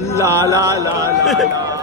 La la la la la.